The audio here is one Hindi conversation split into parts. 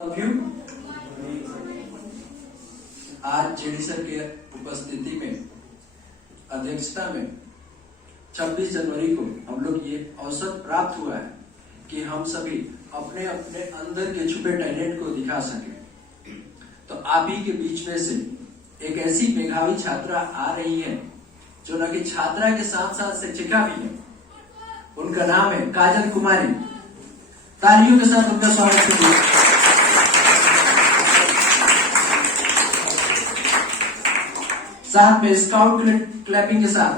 आज जेडी सर के उपस्थिति में अध्यक्षता में 26 जनवरी को हम लोग ये अवसर प्राप्त हुआ है कि हम सभी अपने अपने अंदर के छुपे टैलेंट को दिखा सके। तो आप ही के बीच में से एक ऐसी मेधावी छात्रा आ रही है जो न कि छात्रा के साथ साथ शिक्षिका भी है। उनका नाम है काजल कुमारी। तालियों के साथ उनका स्वागत कीजिए। साथ में स्काउट क्लैपिंग के साथ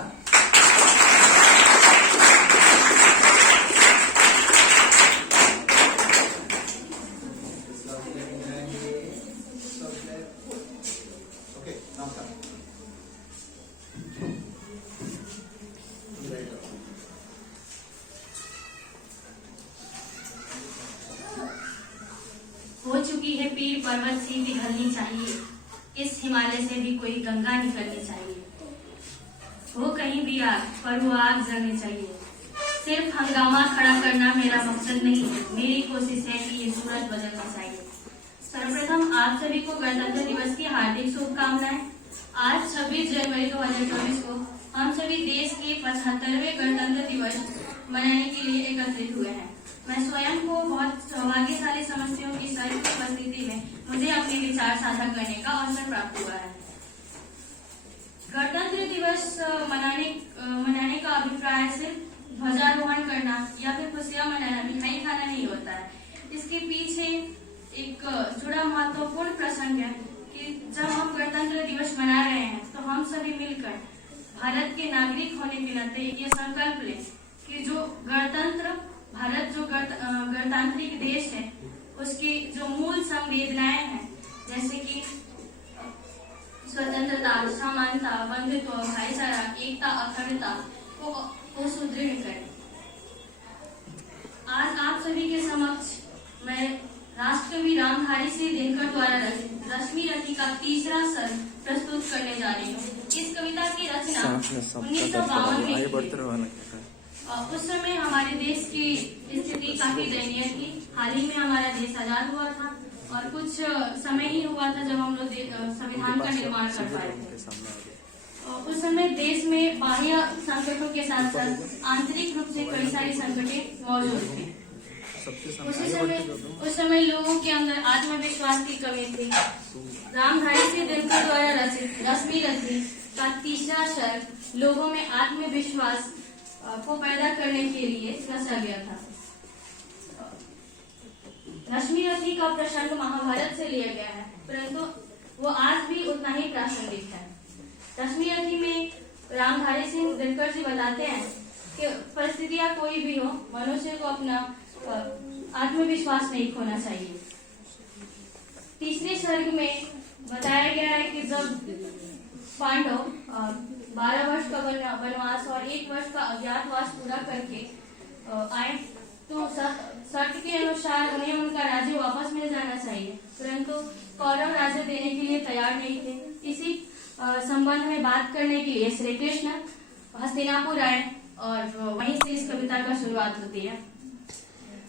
हो चुकी है पीर पर्वत सी पिघलनी चाहिए, इस हिमालय से भी कोई गंगा निकलनी चाहिए। हो कहीं भी आग पर वो आग जलनी चाहिए। सिर्फ हंगामा खड़ा करना मेरा मकसद नहीं, मेरी कोशिश है कि ये सूरज बदलना चाहिए। सर्वप्रथम आप सभी को गणतंत्र दिवस की हार्दिक शुभकामनाएं। आज 26 जनवरी 2024 को हम सभी देश के 75वें गणतंत्र दिवस मनाने के लिए एकत्रित हुए हैं। मैं स्वयं को बहुत सौभाग्यशाली समझती हूँ कि सर की उपस्थिति में मुझे अपने विचार साझा करने का अवसर प्राप्त हुआ है। गणतंत्र दिवस मनाने का अभिप्राय सिर्फ ध्वजारोहण करना या फिर खुशियां मनाना, मिठाई खाना नहीं होता है। इसके पीछे एक जुड़ा महत्वपूर्ण प्रसंग है कि जब हम गणतंत्र दिवस मना रहे हैं तो हम सभी मिलकर भारत के नागरिक होने के नाते ये संकल्प लें कि जो गणतंत्र भारत जो गणतांत्रिक देश है उसकी जो मूल संवेदनाएं हैं जैसे कि स्वतंत्रता, समानता, बंधुत्व, भाईचारा, एकता, अखंडता को सुदृढ़ करें। आज आप सभी के समक्ष मैं राष्ट्रकवि रामधारी सिंह दिनकर द्वारा रचित रश्मि रथी का तीसरा सर प्रस्तुत करने जा रही हूँ। इस कविता की रचना 1952 में उस समय हमारे देश की स्थिति काफी दयनीय थी। हाल ही में हमारा देश आजाद हुआ था और कुछ समय ही हुआ था जब हम लोग संविधान का निर्माण कर पाए थे। उस समय देश में बाह्य संकटों के साथ साथ आंतरिक रूप से कई सारी संकटें मौजूद थे। उस समय लोगों के अंदर आत्मविश्वास की कमी थी। रामधारी सिंह दिनकर द्वारा रचित रश्मि रथी का तीसरा शर लोगों में आत्मविश्वास को पैदा करने के लिए रचा गया था। रश्मि रथी का प्रसंग महाभारत से लिया गया है, परंतु वो आज भी उतना ही प्रासंगिक है। रश्मि रथी में रामधारी सिंह दिनकर जी बताते हैं कि परिस्थितियां कोई भी हो, मनुष्य को अपना आत्मविश्वास नहीं खोना चाहिए। तीसरे सर्ग में बताया गया है कि जब पांडव 12 वर्ष का वनवास और 1 वर्ष का अज्ञातवास पूरा करके आए तो शर्त के अनुसार उन्हें उनका राज्य वापस मिल जाना चाहिए, परंतु कौरव राज्य देने के लिए तैयार नहीं थे। इसी संबंध में बात करने के लिए श्री कृष्ण हस्तिनापुर आए और वहीं से इस कविता का शुरुआत होती है।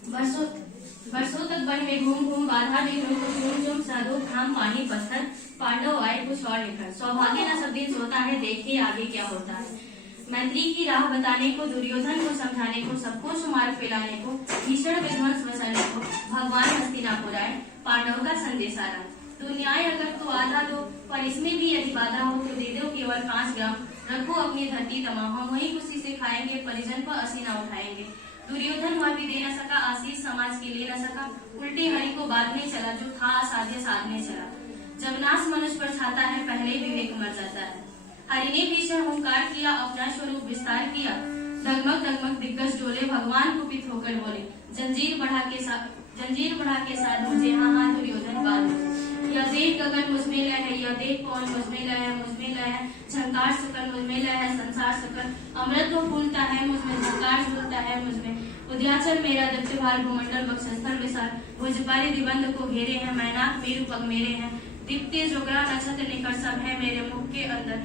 वर्षों तक वन में घूम घूम बाधा विघ्नों को झूम झूम साधु खाम पानी पत्थर पांडव आए कुछ और निखर। सौभाग्य न सब दिन सोता है, देखिए आगे क्या होता है। मैत्री की राह बताने को, दुर्योधन को समझाने को, सबको सुमार फैलाने को, भीषण विध्वंस बचाने को भगवान हस्तिनापुर आए, पांडव का संदेश आ रहा। तो न्याय अगर तो आधा दो, पर इसमें भी यदि बाधा हो तो दे दो केवल 5 ग्राम। रखो अपनी धरती तमाम, हम वही खुशी से खाएंगे, परिजन पर असीना उठाएंगे। दुर्योधन वह भी दे न सका, आशीष समाज के लिए न सका, उल्टे हरि को बांधने चला, जो था असाध्य साधने चला। जब नाश मनुष्य पर छाता है, पहले विवेक मर जाता है। हरि ने भीषण हुंकार किया, अपना स्वरूप विस्तार किया, डगमग डगमग दिग्गज डोले, भगवान कुपित होकर बोले, जंजीर बढ़ा के साथ मुझे हाँ हाँ दुर्योधन बांध। यह देख गगन मुझमें लय है, यह देख कौन मुझमें लय है, मुझमें लय है झंकार सकल, मुझमें लय है संसार सकल। अमृत को फूलता है मुझमें, झंकार झूलता है मुझमें। उद्याचल मेरा दत्त भार, भूमंडल बक्षस्थल विशाल। भुजपाली दिबंध को घेरे हैं, मैनाक मेरु पग मेरे हैं। दीप्ति जोगरा नक्षत्र निकट सब है मेरे मुख के अंदर।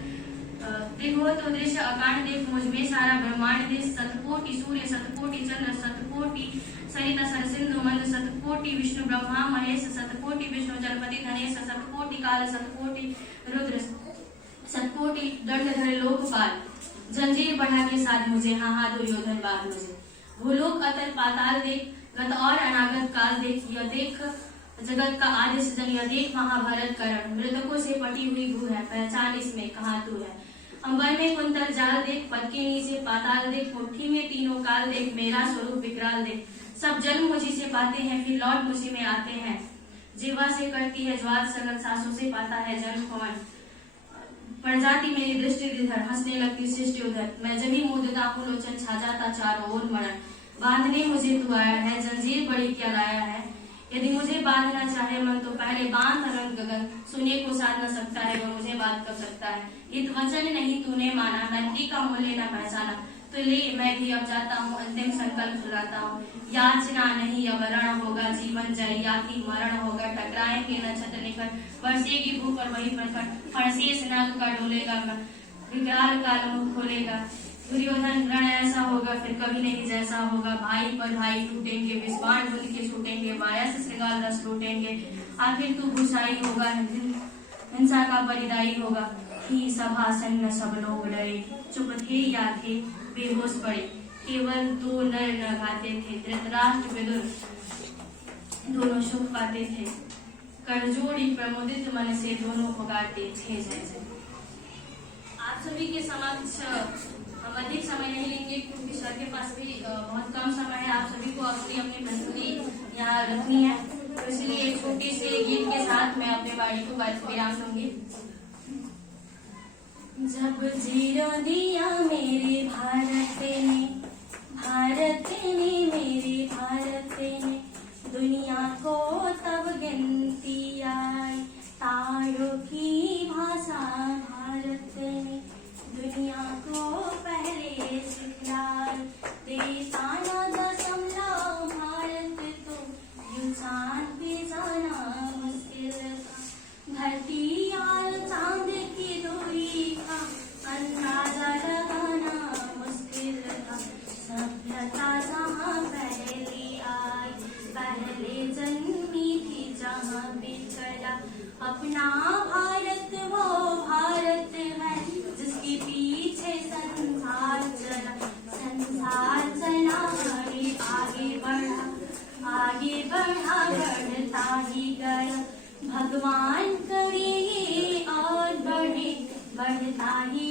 देखो तो दृश्य अकांड देख मुझ में सारा ब्रह्मांड देश शतकोटि सूर्य शतकोटि चंद्र शतकोटि सरिता सरसिंधु मंद शतकोटि विष्णु ब्रह्मा महेश शतकोटि विष्णु जलपति धनेश शतकोटि काल शतकोटि रुद्र शतकोटि दंडधर लोकपाल जंजीर बढ़ा के साथ मुझे हाँ दुर्योधन बाग मुझे भूलोक अतल पाताल देख गत और अनागत काल देख यह देख जगत का आदि सृजन यह देख महाभारत करण मृतकों से पटी हुई भू है पहचान इसमें कहाँ तू है अंबर में कुंतल जाल देख पद के नीचे पाताल देख मुट्ठी में तीनों काल देख मेरा स्वरूप विकराल देख सब जन्म मुझी से पाते हैं फिर लौट मुझी में आते हैं जीवा से करती है ज्वाद सगल सांसों से पाता है जन्म पवन प्रजाति मेरी दृष्टि इधर हंसने लगती सृष्टि उधर मैं जमी मुदता हूँ लोचन छा जाता चारों ओर मरण बांधने मुझे तू आया है जंजीर बड़ी क्या लाया है यदि मुझे बांधना चाहे मन तो पहले बांध अनंत गगन सुने को साध न सकता है वह मुझे बात कर सकता है हित वचन नहीं तूने माना मैत्री का मूल्य न पहचाना तो ले मैं भी अब जाता हूँ अंतिम संकल्प सुनाता हूँ याचना नहीं अब रण होगा जीवन जय या की मरण होगा टकराएंगे नक्षत्र निकट बरसेगी भूख और वही प्रकट फणसेस नाग का डोलेगा विकराल काल मुख खोलेगा दुर्योधन रण ऐसा होगा फिर कभी नहीं जैसा होगा भाई पर भाई टूटेंगे विस्वाण बुद्ध के छूटेंगे माया से श्रृंगार रस लूटेंगे आखिर तू भूषाई होगा हिंसा का परिदायी होगा ही सभासन न सब लोग डरे चुप थे या थे बेहोश पड़े केवल दो नर न गाते थे धृतराष्ट्र विदुर दोनों सुख पाते थे करजोड़ी प्रमुदित मन से दोनों पुकारते थे जैसे आप सभी के समक्ष हम अधिक समय नहीं लेंगे क्योंकि सर के पास भी बहुत कम समय है आप सभी को अपनी अपनी प्रस्तुति यहाँ रखनी है तो इसलिए एक छोटी से गीत के साथ मैं अपने वाणी को विराम दूंगी। जब जीरो दिया मेरे भारत ने मेरे भारत ने दुनिया को तब गिनती आई तारों की भाषा भारत ने दुनिया को पहले सिखलाई देशाना दशमलव भारत तो इंसान पे जाना मुश्किल था धरती और चांद की दूरी का अंदाजा लगाना मुश्किल था सभ्यता जहाँ पहले आई पहले जन्मी थी जहाँ बिछड़ा अपना भारत वो भारत है जिसके पीछे संसार चला आगे बढ़ा बढ़ता ही गया भगवान करे और बढ़े बढ़ता ही